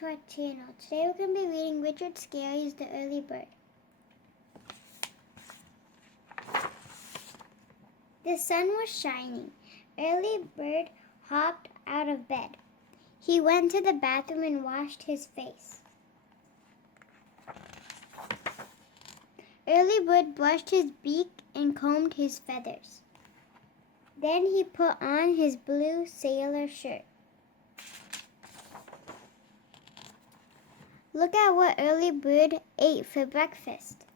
to our channel. Today we're going to be reading Richard Scarry's The Early Bird. The sun was shining. Early Bird hopped out of bed. He went to the bathroom and washed his face. Early Bird brushed his beak and combed his feathers. Then he put on his blue sailor shirt. Look at what Early Bird ate for breakfast.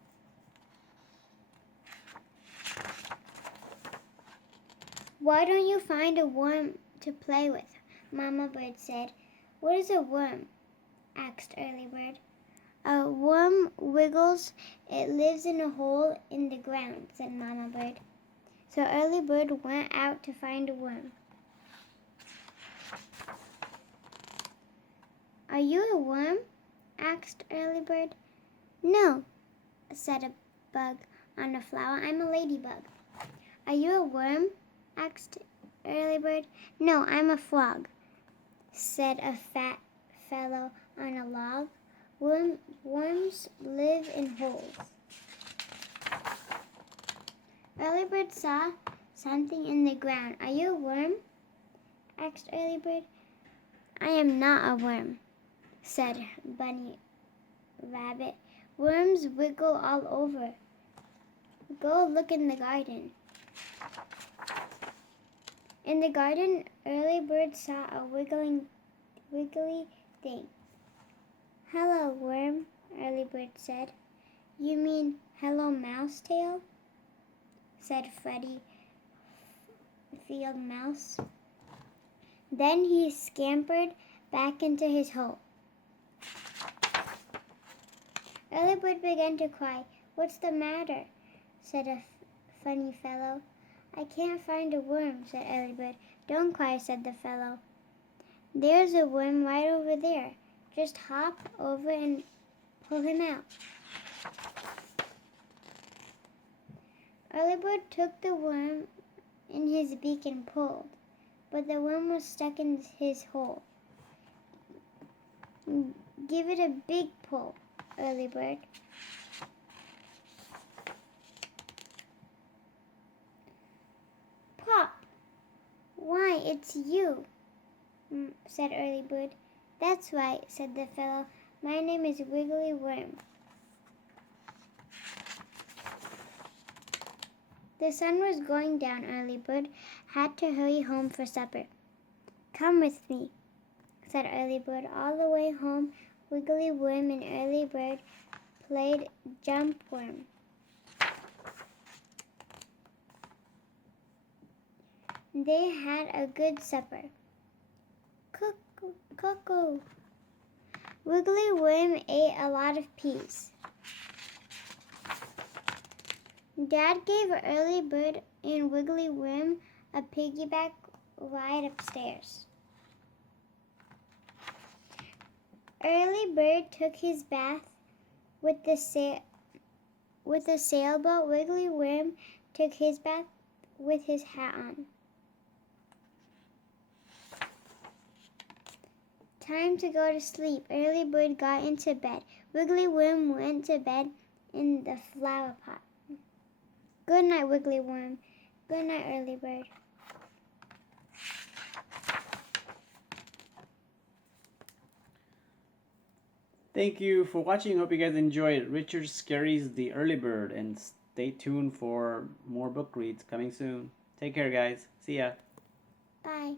Why don't you find a worm to play with? Mama Bird said. What is a worm? Asked Early Bird. A worm wiggles. It lives in a hole in the ground, said Mama Bird. So Early Bird went out to find a worm. Are you a worm? Asked Early Bird. No, said a bug on a flower. I'm a ladybug. Are you a worm? Asked Early Bird. No, I'm a frog, said a fat fellow on a log. Worms live in holes. Early Bird saw something in the ground. Are you a worm? Asked Early Bird. I am not a worm, said Bunny Rabbit. Worms wiggle all over. Go look in the garden. In the garden, Early Bird saw a wiggly thing. Hello, worm, Early Bird said. You mean hello, Mousetail? Said Freddie Field Mouse. Then he scampered back into his hole. Early Bird began to cry. What's the matter? Said a funny fellow. I can't find a worm, said Early Bird. Don't cry, said the fellow. There's a worm right over there. Just hop over and pull him out. Early Bird took the worm in his beak and pulled, but the worm was stuck in his hole. Give it a big pull, Early Bird. Pop! Why, it's you, said Early Bird. That's right, said the fellow. My name is Wiggly Worm. The sun was going down. Early Bird had to hurry home for supper. Come with me, said Early Bird. All the way home, Wiggly Worm and Early Bird played jump worm. They had a good supper. Cuckoo, cuckoo. Wiggly Worm ate a lot of peas. Dad gave Early Bird and Wiggly Worm a piggyback ride upstairs. Early Bird took his bath with the sailboat. Wiggly Worm took his bath with his hat on. Time to go to sleep. Early Bird got into bed. Wiggly Worm went to bed in the flower pot. Good night, Wiggly Worm. Good night, Early Bird. Thank you for watching. Hope you guys enjoyed Richard Scarry's The Early Bird, and stay tuned for more book reads coming soon. Take care, guys. See ya. Bye.